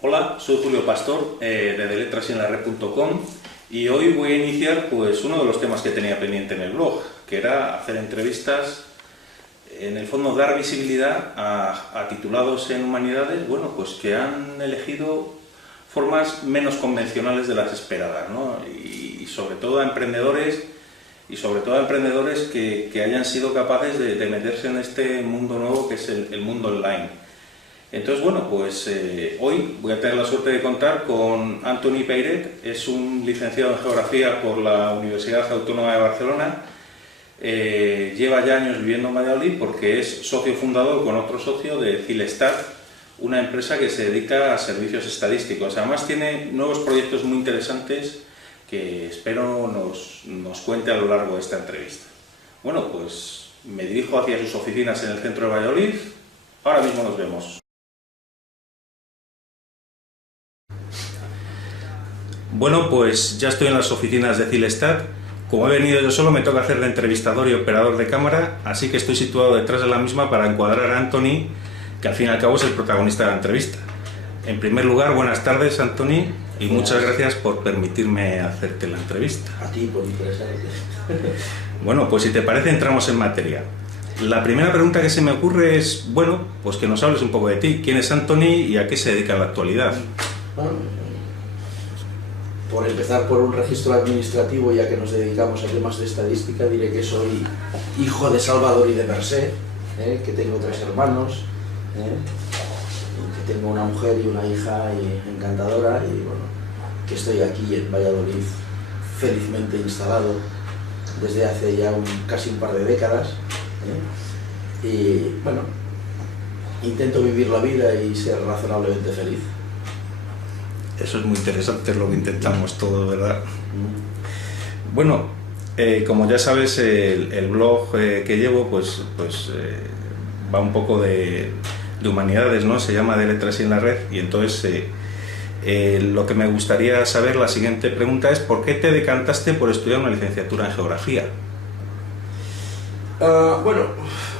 Hola, soy Julio Pastor de letrasenlared.com y hoy voy a iniciar pues uno de los temas que tenía pendiente en el blog, que era hacer entrevistas, en el fondo dar visibilidad a titulados en humanidades, bueno, pues que han elegido formas menos convencionales de las esperadas, ¿no? Y sobre todo a emprendedores que hayan sido capaces de meterse en este mundo nuevo que es el mundo online. Entonces, bueno, pues hoy voy a tener la suerte de contar con Antoni Peiret. Es un licenciado en Geografía por la Universidad Autónoma de Barcelona. Lleva ya años viviendo en Valladolid porque es socio fundador con otro socio de Cilestat, una empresa que se dedica a servicios estadísticos. Además tiene nuevos proyectos muy interesantes que espero nos cuente a lo largo de esta entrevista. Bueno, pues me dirijo hacia sus oficinas en el centro de Valladolid. Ahora mismo nos vemos. Bueno, pues ya estoy en las oficinas de Cilestat. Como he venido yo solo, me toca hacer de entrevistador y operador de cámara, así que estoy situado detrás de la misma para encuadrar a Antoni, que al fin y al cabo es el protagonista de la entrevista. En primer lugar, buenas tardes, Antoni, y muchas gracias por permitirme hacerte la entrevista. A ti por interesarte. Bueno, pues si te parece, entramos en materia. La primera pregunta que se me ocurre es, bueno, pues que nos hables un poco de ti. ¿Quién es Antoni y a qué se dedica en la actualidad? Bueno, por empezar por un registro administrativo, ya que nos dedicamos a temas de estadística, diré que soy hijo de Salvador y de Mercè, que tengo 3 hermanos, que tengo una mujer y una hija encantadora, y bueno, que estoy aquí en Valladolid felizmente instalado desde hace ya casi un par de décadas, y bueno, intento vivir la vida y ser razonablemente feliz. Eso es muy interesante, es lo que intentamos todos, ¿verdad? Bueno, como ya sabes, el blog que llevo pues va un poco de humanidades, ¿no? Se llama De Letras y en la Red, y entonces lo que me gustaría saber, la siguiente pregunta es ¿por qué te decantaste por estudiar una licenciatura en Geografía? Bueno,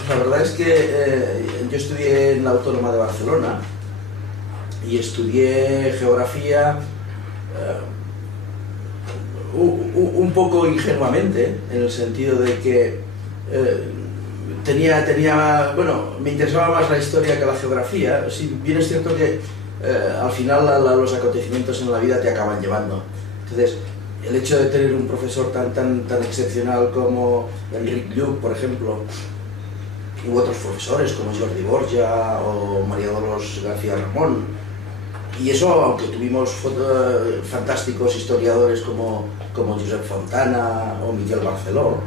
la verdad es que yo estudié en la Autónoma de Barcelona y estudié Geografía un poco ingenuamente, en el sentido de que bueno, me interesaba más la historia que la geografía. Si bien es cierto que al final los acontecimientos en la vida te acaban llevando. Entonces, el hecho de tener un profesor tan excepcional como Enric Lluch, por ejemplo, u otros profesores como Jordi Borja o María Dolors García Ramón, y eso aunque tuvimos fantásticos historiadores como Josep Fontana o Miguel Barceló,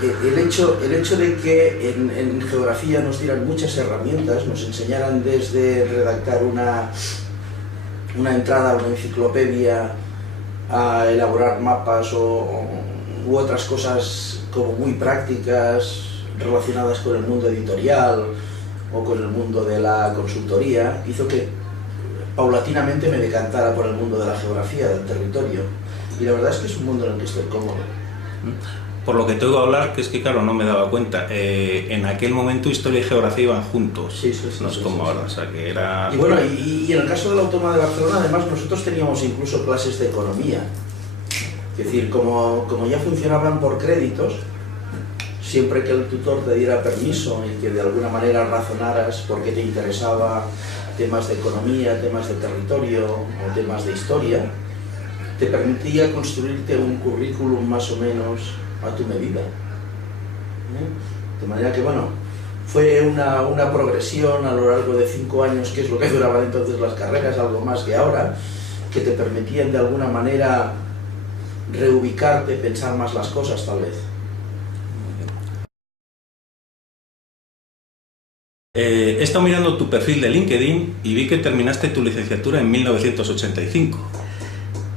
el hecho de que en geografía nos dieran muchas herramientas, nos enseñaran desde redactar una entrada a una enciclopedia a elaborar mapas u otras cosas como muy prácticas relacionadas con el mundo editorial o con el mundo de la consultoría, hizo que paulatinamente me decantara por el mundo de la geografía, del territorio, y la verdad es que es un mundo en el que estoy cómodo. Por lo que te oigo hablar, que es que claro, no me daba cuenta, en aquel momento historia y geografía iban juntos, sí, no es como ahora, o sea que era... Y bueno, y en el caso de la Autónoma de Barcelona, además, nosotros teníamos incluso clases de economía, es decir, como ya funcionaban por créditos, siempre que el tutor te diera permiso y que de alguna manera razonaras por qué te interesaba temas de economía, temas de territorio o temas de historia, te permitía construirte un currículum más o menos a tu medida. De manera que, bueno, fue una progresión a lo largo de 5 años, que es lo que duraban entonces las carreras, algo más que ahora, que te permitían de alguna manera reubicarte, pensar más las cosas tal vez. He estado mirando tu perfil de LinkedIn y vi que terminaste tu licenciatura en 1985.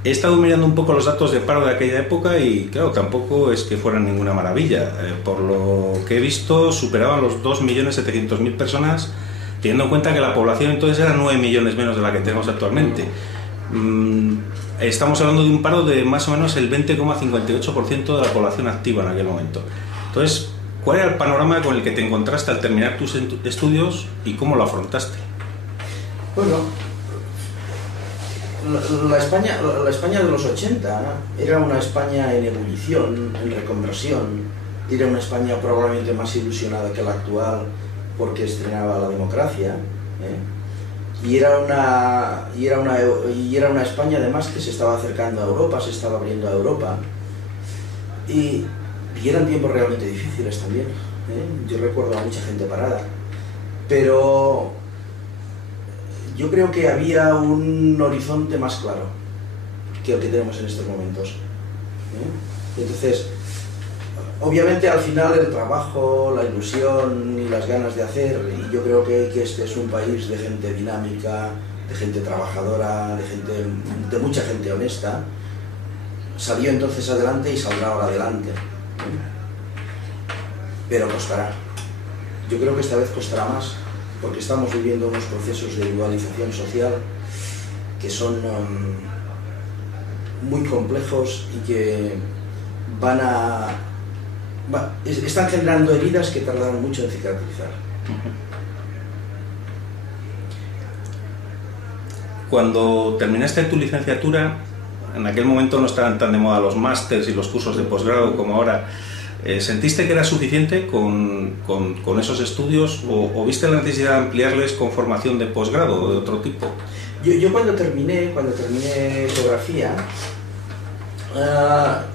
He estado mirando un poco los datos de paro de aquella época y claro, tampoco es que fueran ninguna maravilla. Por lo que he visto, superaban los 2.700.000 personas, teniendo en cuenta que la población entonces era 9 millones menos de la que tenemos actualmente. estamos hablando de un paro de más o menos el 20,58% de la población activa en aquel momento. Entonces, ¿cuál era el panorama con el que te encontraste al terminar tus estudios y cómo lo afrontaste? Bueno, la España de los 80 era una España en ebullición, en reconversión, era una España probablemente más ilusionada que la actual porque estrenaba la democracia, y era una España además que se estaba acercando a Europa, se estaba abriendo a Europa, y eran tiempos realmente difíciles también, yo recuerdo a mucha gente parada, pero yo creo que había un horizonte más claro que el que tenemos en estos momentos. Entonces, obviamente al final el trabajo, la ilusión y las ganas de hacer, y yo creo que este es un país de gente dinámica, de gente trabajadora, de mucha gente honesta, salió entonces adelante y saldrá ahora adelante. Pero costará. Yo creo que esta vez costará más, porque estamos viviendo unos procesos de dualización social que son muy complejos y que están generando heridas que tardarán mucho en cicatrizar. Cuando terminaste tu licenciatura, en aquel momento no estaban tan de moda los másters y los cursos de posgrado como ahora. ¿Sentiste que era suficiente con esos estudios o viste la necesidad de ampliarles con formación de posgrado o de otro tipo? Yo cuando terminé geografía, la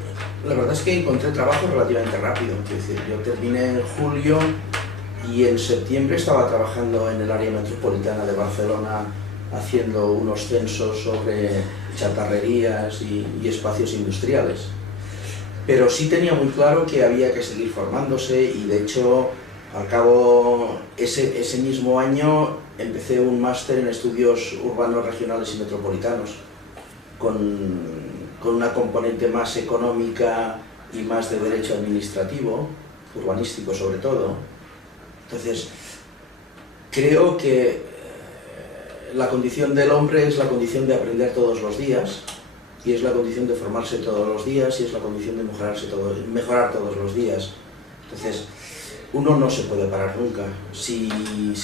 verdad es que encontré trabajo relativamente rápido. Es decir, yo terminé en julio y en septiembre estaba trabajando en el área metropolitana de Barcelona haciendo unos censos sobre chatarrerías y espacios industriales. Pero sí tenía muy claro que había que seguir formándose y de hecho al cabo ese mismo año empecé un máster en estudios urbanos, regionales y metropolitanos con una componente más económica y más de derecho administrativo, urbanístico sobre todo. Entonces creo que la condición del hombre es la condición de aprender todos los días, y es la condición de formarse todos los días, y es la condición de mejorar todos los días. Entonces, uno no se puede parar nunca. Si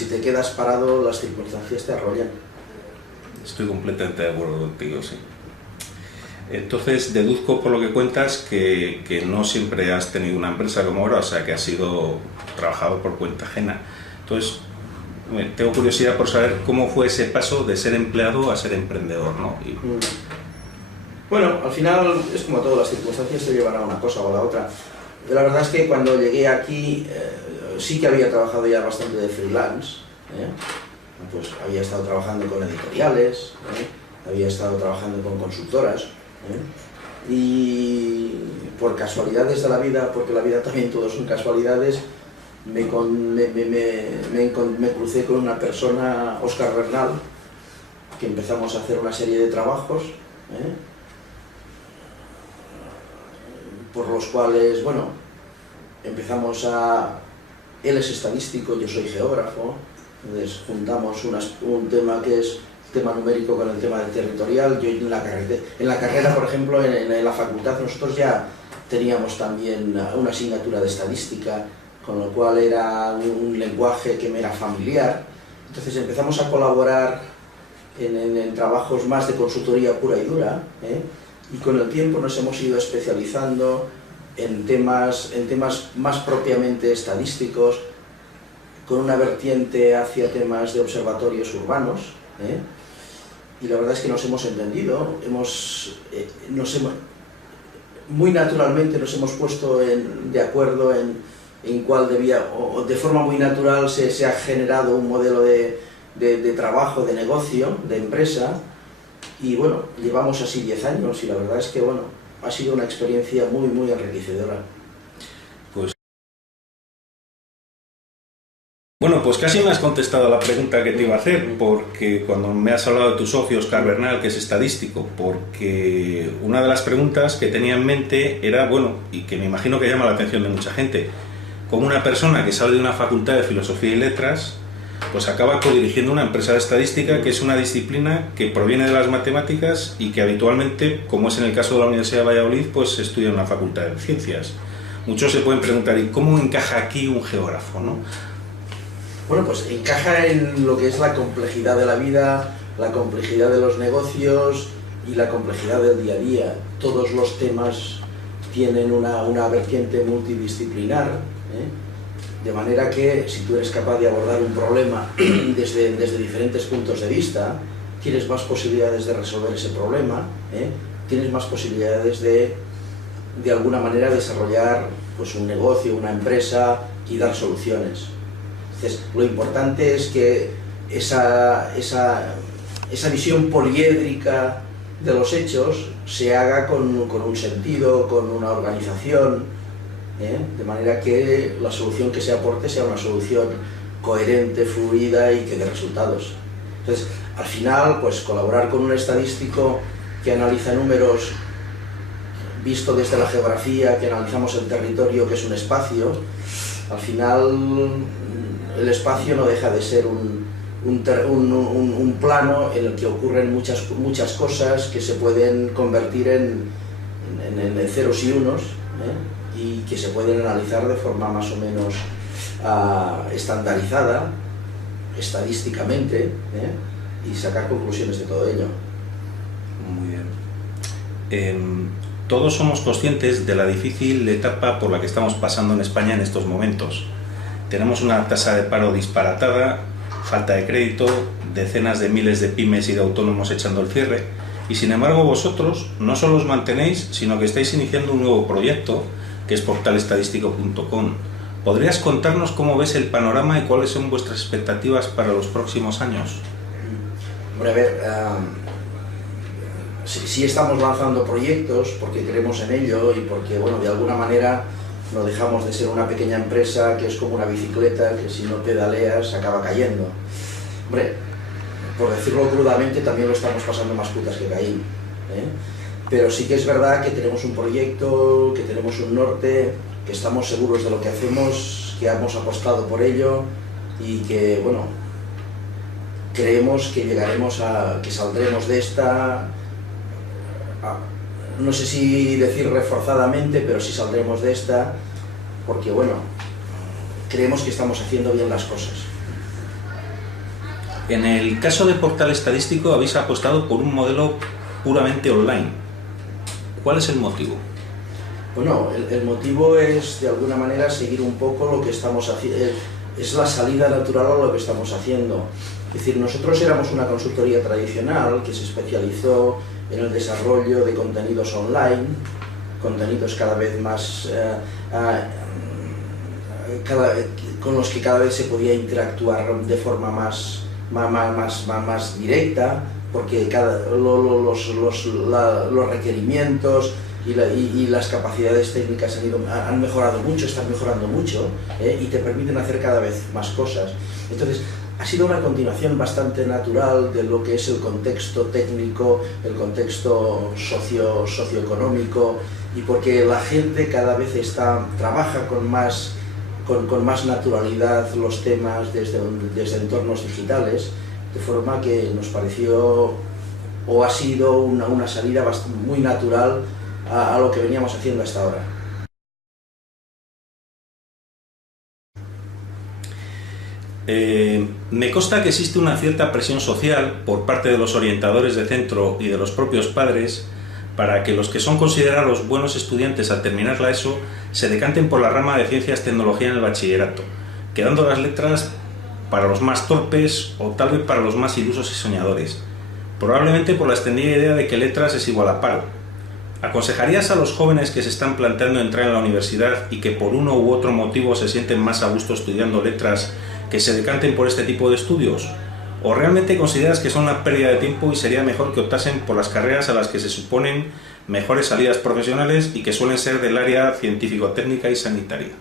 te quedas parado, las circunstancias te arrollan. Estoy completamente de acuerdo contigo, sí. Entonces, deduzco por lo que cuentas que no siempre has tenido una empresa como ahora, o sea, que has sido trabajador por cuenta ajena. Entonces, tengo curiosidad por saber cómo fue ese paso de ser empleado a ser emprendedor, ¿no? Bueno, al final es como todo, las circunstancias te llevan a una cosa o a la otra. La verdad es que cuando llegué aquí sí que había trabajado ya bastante de freelance, pues había estado trabajando con editoriales, había estado trabajando con consultoras, y por casualidades de la vida, porque la vida también todo son casualidades, me crucé con una persona, Óscar Bernal, que empezamos a hacer una serie de trabajos, por los cuales, bueno, él es estadístico, yo soy geógrafo, entonces juntamos un tema que es tema numérico con el tema del territorial. Yo en la carrera, por ejemplo, en la facultad, nosotros ya teníamos también una asignatura de estadística, con lo cual era un lenguaje que me era familiar. Entonces empezamos a colaborar en trabajos más de consultoría pura y dura, y con el tiempo nos hemos ido especializando en temas más propiamente estadísticos, con una vertiente hacia temas de observatorios urbanos, y la verdad es que nos hemos entendido, muy naturalmente nos hemos puesto de acuerdo en cuál debía, o de forma muy natural se ha generado un modelo de trabajo, de negocio, de empresa, y bueno, llevamos así 10 años y la verdad es que bueno, ha sido una experiencia muy, muy enriquecedora. Bueno, pues casi me has contestado a la pregunta que te iba a hacer, porque cuando me has hablado de tu socio, Óscar Bernal, que es estadístico, porque una de las preguntas que tenía en mente era, bueno, y que me imagino que llama la atención de mucha gente, como una persona que sale de una facultad de Filosofía y Letras pues acaba codirigiendo una empresa de estadística, que es una disciplina que proviene de las matemáticas y que habitualmente, como es en el caso de la Universidad de Valladolid, pues se estudia en la Facultad de Ciencias. Muchos se pueden preguntar, ¿y cómo encaja aquí un geógrafo, no? Bueno, pues encaja en lo que es la complejidad de la vida, la complejidad de los negocios y la complejidad del día a día. Todos los temas tienen una vertiente multidisciplinar, de manera que si tú eres capaz de abordar un problema desde diferentes puntos de vista, tienes más posibilidades de resolver ese problema, tienes más posibilidades de alguna manera desarrollar pues, un negocio, una empresa y dar soluciones. Entonces, lo importante es que esa visión poliédrica de los hechos se haga con un sentido, con una organización, de manera que la solución que se aporte sea una solución coherente, fluida y que dé resultados. Entonces, al final, pues colaborar con un estadístico que analiza números visto desde la geografía, que analizamos el territorio, que es un espacio, al final el espacio no deja de ser un plano en el que ocurren muchas cosas que se pueden convertir en ceros y unos, y que se pueden analizar de forma más o menos estandarizada, estadísticamente, y sacar conclusiones de todo ello. Muy bien. Todos somos conscientes de la difícil etapa por la que estamos pasando en España en estos momentos. Tenemos una tasa de paro disparatada, falta de crédito, decenas de miles de pymes y de autónomos echando el cierre, y sin embargo vosotros no solo os mantenéis, sino que estáis iniciando un nuevo proyecto, que es portalestadístico.com. ¿Podrías contarnos cómo ves el panorama y cuáles son vuestras expectativas para los próximos años? Bueno, a ver, sí estamos lanzando proyectos porque creemos en ello y porque, bueno, de alguna manera no dejamos de ser una pequeña empresa que es como una bicicleta que si no pedaleas acaba cayendo. Hombre, por decirlo crudamente, también lo estamos pasando más putas que Caín, pero sí que es verdad que tenemos un proyecto, que tenemos un norte, que estamos seguros de lo que hacemos, que hemos apostado por ello y que, bueno, creemos que llegaremos que saldremos de esta, no sé si decir reforzadamente, pero sí saldremos de esta, porque, bueno, creemos que estamos haciendo bien las cosas. En el caso de Portal Estadístico habéis apostado por un modelo puramente online. ¿Cuál es el motivo? Bueno, el motivo es, de alguna manera, seguir un poco lo que estamos haciendo, es la salida natural a lo que estamos haciendo. Es decir, nosotros éramos una consultoría tradicional que se especializó en el desarrollo de contenidos online, contenidos cada vez más con los que cada vez se podía interactuar de forma más directa, porque los requerimientos y las capacidades técnicas han mejorado mucho, están mejorando mucho, y te permiten hacer cada vez más cosas. Entonces, ha sido una continuación bastante natural de lo que es el contexto técnico, el contexto socioeconómico, y porque la gente cada vez trabaja con más naturalidad los temas desde entornos digitales, de forma que nos pareció, o ha sido una salida muy natural a lo que veníamos haciendo hasta ahora. Me consta que existe una cierta presión social por parte de los orientadores de centro y de los propios padres para que los que son considerados buenos estudiantes al terminar la ESO se decanten por la rama de Ciencias y Tecnología en el bachillerato, quedando las letras para los más torpes o tal vez para los más ilusos y soñadores, probablemente por la extendida idea de que letras es igual a paro. ¿Aconsejarías a los jóvenes que se están planteando entrar en la universidad y que por uno u otro motivo se sienten más a gusto estudiando letras que se decanten por este tipo de estudios? ¿O realmente consideras que son una pérdida de tiempo y sería mejor que optasen por las carreras a las que se suponen mejores salidas profesionales y que suelen ser del área científico-técnica y sanitaria?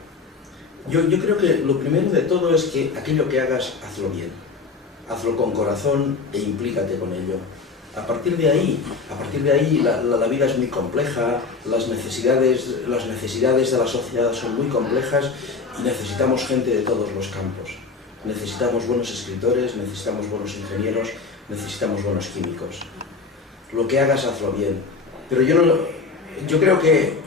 Yo creo que lo primero de todo es que aquello que hagas, hazlo bien. Hazlo con corazón e implícate con ello. A partir de ahí la vida es muy compleja, las necesidades de la sociedad son muy complejas y necesitamos gente de todos los campos. Necesitamos buenos escritores, necesitamos buenos ingenieros, necesitamos buenos químicos. Lo que hagas, hazlo bien. Pero yo creo que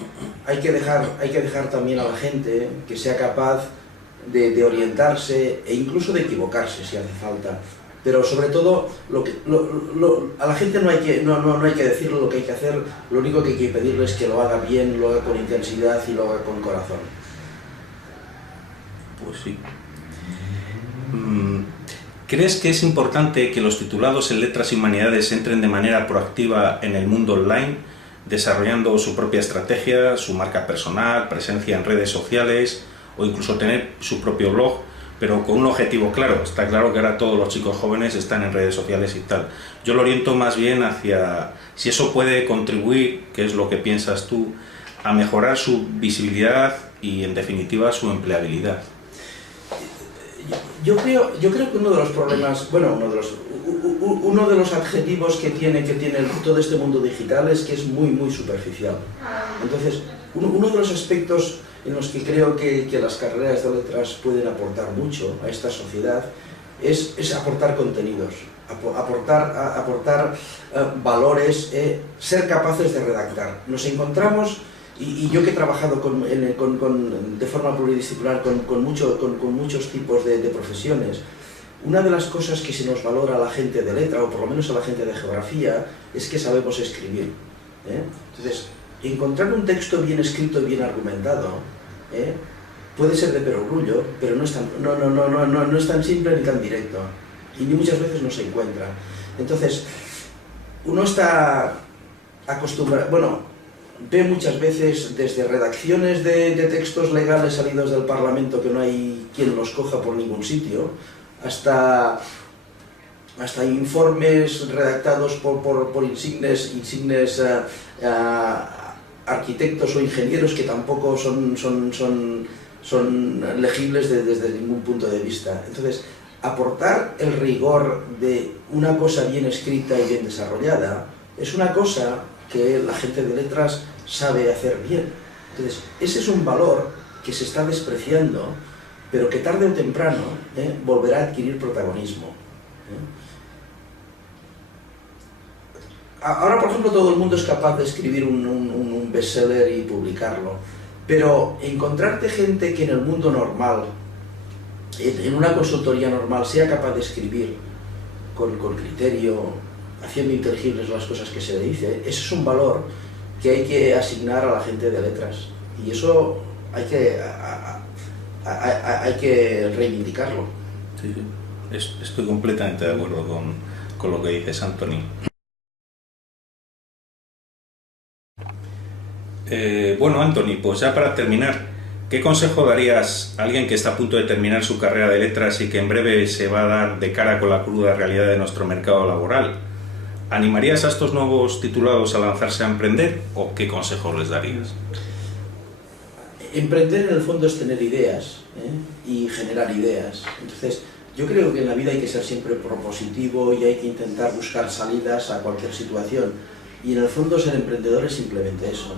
hay que dejar también a la gente que sea capaz de orientarse e incluso de equivocarse si hace falta. Pero sobre todo, a la gente no hay que decirle lo que hay que hacer, lo único que hay que pedirle es que lo haga bien, lo haga con intensidad y lo haga con corazón. Pues sí. ¿Crees que es importante que los titulados en Letras y Humanidades entren de manera proactiva en el mundo online, desarrollando su propia estrategia, su marca personal, presencia en redes sociales o incluso tener su propio blog, pero con un objetivo claro? Está claro que ahora todos los chicos jóvenes están en redes sociales y tal. Yo lo oriento más bien hacia si eso puede contribuir, que es lo que piensas tú, a mejorar su visibilidad y en definitiva su empleabilidad. Yo creo que uno de los problemas, bueno, uno de los adjetivos que tiene todo este mundo digital es que es muy superficial. Entonces, uno de los aspectos en los que creo que las carreras de letras pueden aportar mucho a esta sociedad es aportar contenidos, aportar valores, ser capaces de redactar. Nos encontramos, y yo que he trabajado de forma pluridisciplinar con muchos tipos de profesiones, una de las cosas que se nos valora a la gente de letra, o por lo menos a la gente de geografía, es que sabemos escribir. Entonces, encontrar un texto bien escrito y bien argumentado puede ser de perogrullo, pero no es tan simple ni tan directo, y ni muchas veces no se encuentra. Entonces, uno está acostumbrado, ve muchas veces desde redacciones de textos legales salidos del Parlamento que no hay quien los coja por ningún sitio, hasta informes redactados por insignes arquitectos o ingenieros que tampoco son legibles desde ningún punto de vista. Entonces, aportar el rigor de una cosa bien escrita y bien desarrollada es una cosa que la gente de letras sabe hacer bien. Entonces, ese es un valor que se está despreciando, pero que tarde o temprano volverá a adquirir protagonismo. Ahora, por ejemplo, todo el mundo es capaz de escribir un bestseller y publicarlo, pero encontrarte gente que en el mundo normal, en una consultoría normal, sea capaz de escribir con criterio, haciendo inteligibles las cosas que se le dice, ese es un valor que hay que asignar a la gente de letras, y eso hay que reivindicarlo. Sí, estoy completamente de acuerdo con lo que dices, Anthony. Bueno, Anthony, pues ya para terminar, ¿qué consejo darías a alguien que está a punto de terminar su carrera de letras y que en breve se va a dar de cara con la cruda realidad de nuestro mercado laboral? ¿Animarías a estos nuevos titulados a lanzarse a emprender o qué consejos les darías? Emprender en el fondo es tener ideas y generar ideas. Entonces, yo creo que en la vida hay que ser siempre propositivo y hay que intentar buscar salidas a cualquier situación. Y en el fondo ser emprendedor es simplemente eso.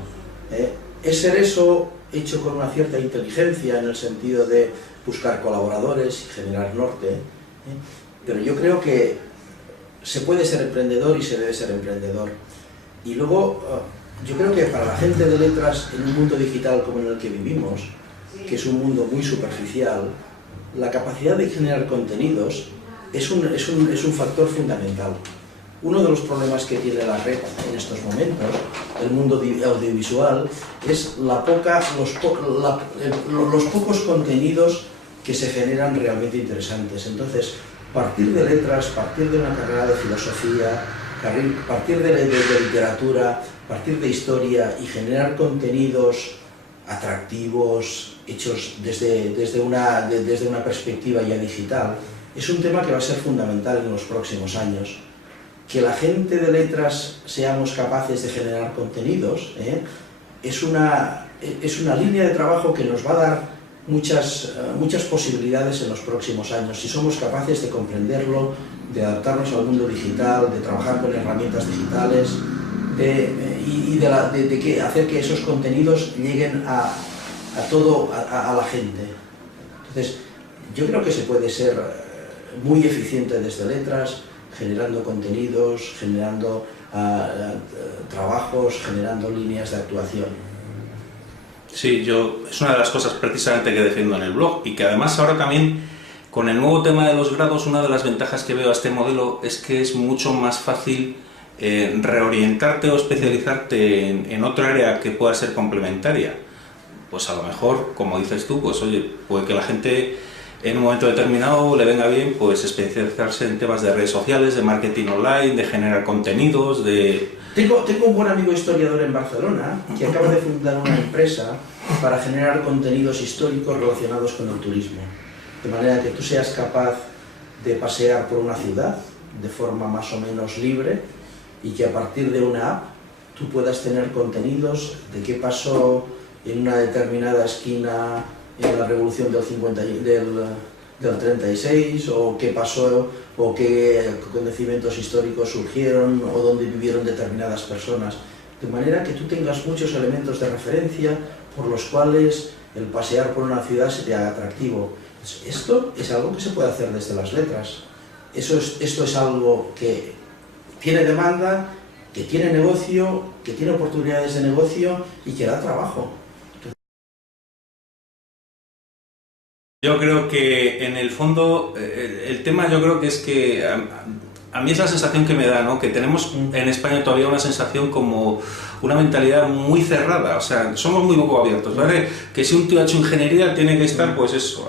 Es ser eso hecho con una cierta inteligencia en el sentido de buscar colaboradores y generar norte. Pero yo creo que se puede ser emprendedor y se debe ser emprendedor. Y luego, yo creo que para la gente de letras, en un mundo digital como en el que vivimos, que es un mundo muy superficial, la capacidad de generar contenidos es un factor fundamental. Uno de los problemas que tiene la red en estos momentos, el mundo audiovisual, es los pocos contenidos que se generan realmente interesantes. Entonces, partir de letras, partir de una carrera de filosofía, partir de literatura, partir de historia y generar contenidos atractivos, hechos desde una perspectiva ya digital, es un tema que va a ser fundamental en los próximos años. Que la gente de letras seamos capaces de generar contenidos es una línea de trabajo que nos va a dar muchas posibilidades en los próximos años, si somos capaces de comprenderlo, de adaptarnos al mundo digital, de trabajar con herramientas digitales de hacer que esos contenidos lleguen a la gente. Entonces, yo creo que se puede ser muy eficiente desde letras, generando contenidos, generando trabajos, generando líneas de actuación. Sí, es una de las cosas precisamente que defiendo en el blog, y que además ahora también con el nuevo tema de los grados, una de las ventajas que veo a este modelo es que es mucho más fácil reorientarte o especializarte en otra área que pueda ser complementaria. Pues a lo mejor, como dices tú, pues oye, puede que la gente en un momento determinado le venga bien pues especializarse en temas de redes sociales, de marketing online, de generar contenidos, de... Tengo un buen amigo historiador en Barcelona que acaba de fundar una empresa para generar contenidos históricos relacionados con el turismo. De manera que tú seas capaz de pasear por una ciudad de forma más o menos libre y que a partir de una app tú puedas tener contenidos de qué pasó en una determinada esquina en la revolución del 36, o qué pasó, o qué acontecimientos históricos surgieron, o dónde vivieron determinadas personas. De manera que tú tengas muchos elementos de referencia por los cuales el pasear por una ciudad se te haga atractivo. Esto es algo que se puede hacer desde las letras. Esto es algo que tiene demanda, que tiene negocio, que tiene oportunidades de negocio y que da trabajo. Yo creo que en el fondo el tema yo creo que es que a mí es la sensación que me da, ¿no? Que tenemos en España todavía una sensación como una mentalidad muy cerrada, o sea, somos muy poco abiertos, ¿vale? Que si un tío ha hecho ingeniería tiene que estar pues eso,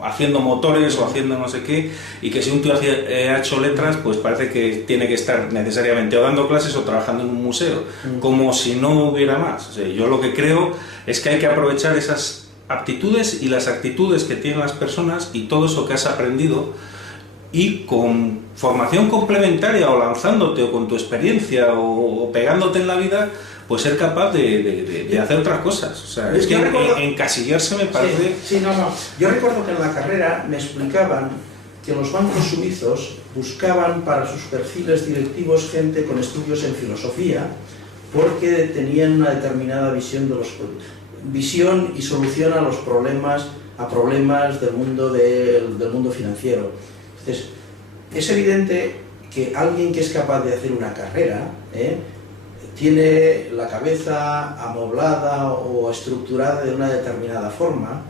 haciendo motores o haciendo no sé qué, y que si un tío ha hecho letras pues parece que tiene que estar necesariamente o dando clases o trabajando en un museo, como si no hubiera más. O sea, yo lo que creo es que hay que aprovechar esas aptitudes y las actitudes que tienen las personas y todo eso que has aprendido, y con formación complementaria o lanzándote o con tu experiencia o pegándote en la vida, pues ser capaz de hacer otras cosas. O sea, es que encasillarse me parece... Sí, no. Yo recuerdo que en la carrera me explicaban que los bancos suizos buscaban para sus perfiles directivos gente con estudios en filosofía, porque tenían una determinada visión y solución a los problemas del mundo financiero. Entonces, es evidente que alguien que es capaz de hacer una carrera tiene la cabeza amoblada o estructurada de una determinada forma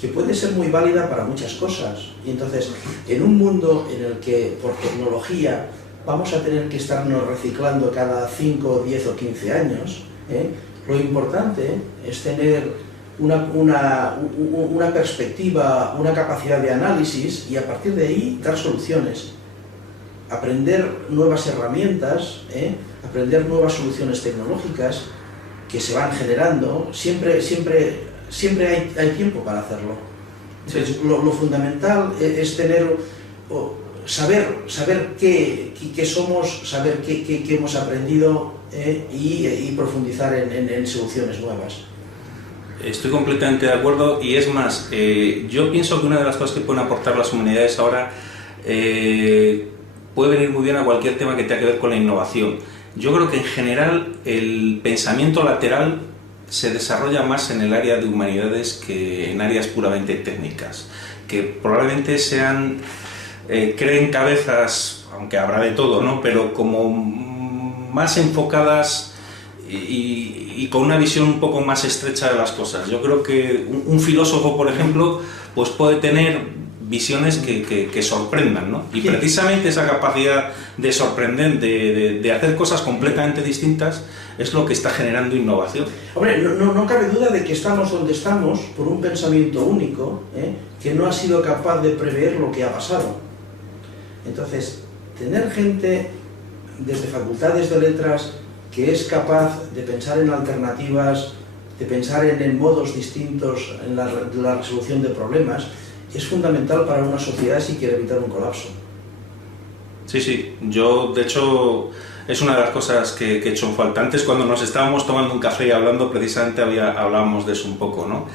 que puede ser muy válida para muchas cosas. Y entonces, en un mundo en el que por tecnología vamos a tener que estarnos reciclando cada 5, 10 o 15 años, lo importante es tener una perspectiva, una capacidad de análisis y a partir de ahí dar soluciones. Aprender nuevas herramientas, aprender nuevas soluciones tecnológicas que se van generando, siempre hay tiempo para hacerlo. Entonces, lo fundamental es saber qué somos, saber qué hemos aprendido y profundizar en soluciones nuevas. Estoy completamente de acuerdo, y es más, yo pienso que una de las cosas que pueden aportar las humanidades ahora puede venir muy bien a cualquier tema que tenga que ver con la innovación. Yo creo que en general el pensamiento lateral se desarrolla más en el área de humanidades que en áreas puramente técnicas, que probablemente creen cabezas, aunque habrá de todo, ¿no? Pero como más enfocadas y con una visión un poco más estrecha de las cosas. Yo creo que un filósofo, por ejemplo, pues puede tener visiones que sorprendan, ¿no? Y precisamente esa capacidad de sorprender, de hacer cosas completamente distintas, es lo que está generando innovación. Hombre, no cabe duda de que estamos donde estamos por un pensamiento único, que no ha sido capaz de prever lo que ha pasado. Entonces, tener gente desde facultades de letras que es capaz de pensar en alternativas, de pensar en modos distintos en la resolución de problemas, es fundamental para una sociedad si quiere evitar un colapso. Sí, yo de hecho es una de las cosas que he hecho en falta. Antes, cuando nos estábamos tomando un café y hablando, precisamente hablábamos de eso un poco, ¿no?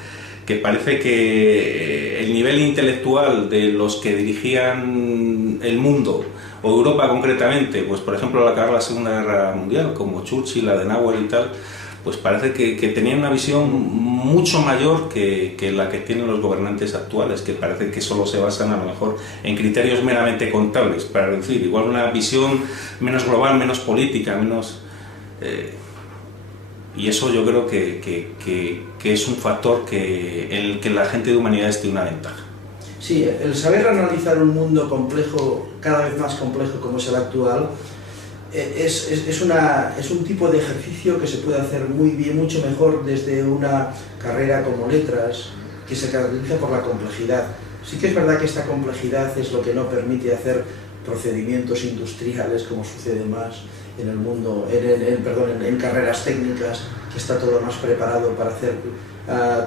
Que parece que el nivel intelectual de los que dirigían el mundo, o Europa concretamente, pues por ejemplo al acabar la Segunda Guerra Mundial, como Churchill, Adenauer y tal, pues parece que tenían una visión mucho mayor que la que tienen los gobernantes actuales, que parece que solo se basan a lo mejor en criterios meramente contables, para decir, igual una visión menos global, menos política, menos... y eso yo creo que es un factor en el que la gente de humanidades tiene una ventaja. Sí, el saber analizar un mundo complejo, cada vez más complejo como es el actual, es un tipo de ejercicio que se puede hacer muy bien, mucho mejor desde una carrera como letras, que se caracteriza por la complejidad. Sí que es verdad que esta complejidad es lo que no permite hacer procedimientos industriales como sucede más en el mundo, en carreras técnicas, que está todo más preparado para hacer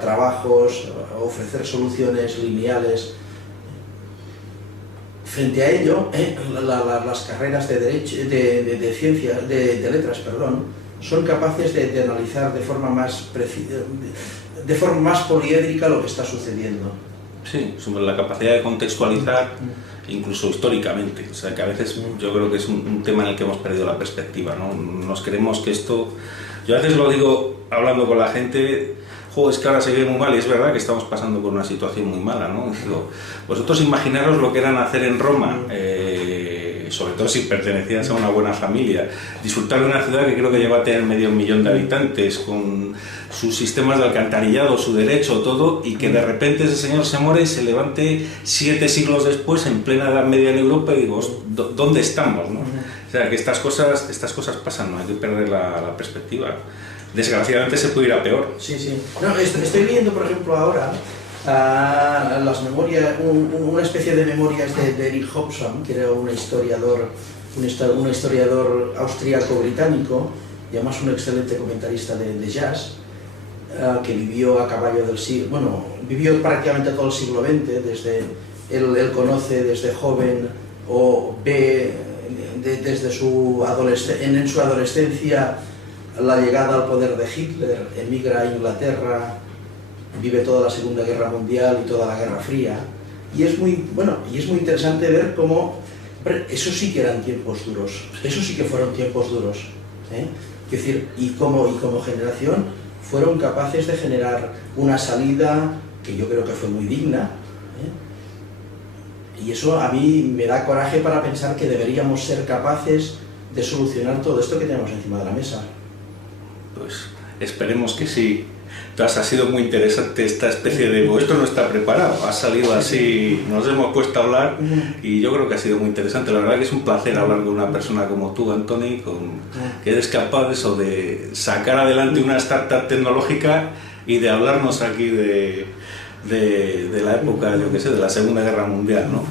trabajos, ofrecer soluciones lineales. Frente a ello, las carreras de letras, son capaces de analizar de forma más poliédrica lo que está sucediendo. Sí, sobre la capacidad de contextualizar, incluso históricamente. O sea, que a veces yo creo que es un tema en el que hemos perdido la perspectiva, ¿no? Nos creemos que esto... Yo a veces lo digo hablando con la gente... Es que ahora se ve muy mal, y es verdad que estamos pasando por una situación muy mala, ¿no? Digo, vosotros imaginaros lo que era nacer en Roma, sobre todo si pertenecías a una buena familia, disfrutar de una ciudad que creo que lleva a tener 500.000 de habitantes, con sus sistemas de alcantarillado, su derecho, todo, y que de repente ese señor se muere y se levante 7 siglos después, en plena Edad Media en Europa, y digo, ¿dónde estamos, no? O sea, que estas cosas pasan, no hay que perder la perspectiva. Desgraciadamente se puede ir a peor. Sí, sí. No, estoy viendo, por ejemplo, ahora las memorias, una especie de memorias de Eric Hobson, que era un historiador austríaco-británico, y además un excelente comentarista de jazz, que vivió a caballo del siglo... Bueno, vivió prácticamente todo el siglo XX, él conoce desde joven o ve desde su adolescencia la llegada al poder de Hitler, emigra a Inglaterra, vive toda la Segunda Guerra Mundial y toda la Guerra Fría, y es muy interesante ver cómo eso sí que eran tiempos duros, eso sí que fueron tiempos duros, es decir, y como generación fueron capaces de generar una salida que yo creo que fue muy digna, y eso a mí me da coraje para pensar que deberíamos ser capaces de solucionar todo esto que tenemos encima de la mesa. Pues esperemos que sí. Entonces ha sido muy interesante esta especie de... esto no está preparado, ha salido así, nos hemos puesto a hablar y yo creo que ha sido muy interesante. La verdad que es un placer hablar con una persona como tú, Antoni, que eres capaz de eso, de sacar adelante una startup tecnológica y de hablarnos aquí de la época, yo qué sé, de la Segunda Guerra Mundial, ¿no?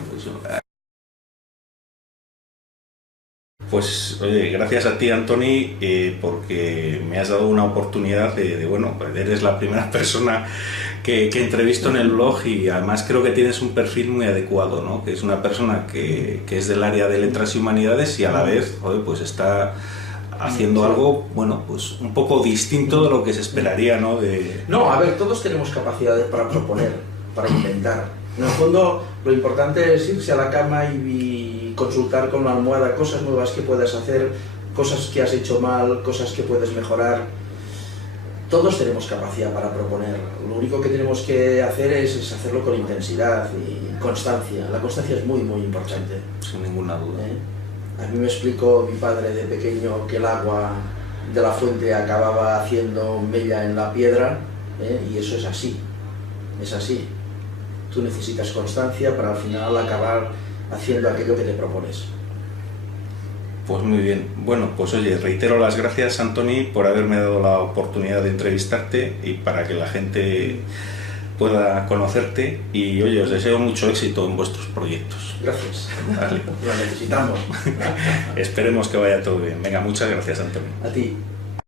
Pues oye, gracias a ti, Antoni, porque me has dado una oportunidad bueno, eres la primera persona que entrevisto en el blog, y además creo que tienes un perfil muy adecuado, ¿no? Que es una persona que es del área de letras y humanidades y a la vez, pues está haciendo algo, bueno, pues un poco distinto de lo que se esperaría, ¿no? No, a ver, todos tenemos capacidades para proponer, para inventar. En el fondo, lo importante es irse a la cama y consultar con la almohada cosas nuevas que puedas hacer, cosas que has hecho mal, cosas que puedes mejorar. Todos tenemos capacidad para proponer. Lo único que tenemos que hacer es hacerlo con intensidad y constancia. La constancia es muy, muy importante. Sin ninguna duda. A mí me explicó mi padre de pequeño que el agua de la fuente acababa haciendo mella en la piedra, y eso es así. Es así. Tú necesitas constancia para al final acabar haciendo aquello que te propones. Pues muy bien. Bueno, pues oye, reitero las gracias, Antoni, por haberme dado la oportunidad de entrevistarte y para que la gente pueda conocerte, y oye, os deseo mucho éxito en vuestros proyectos. Gracias. Vale. Lo necesitamos. Esperemos que vaya todo bien. Venga, muchas gracias, Antoni. A ti.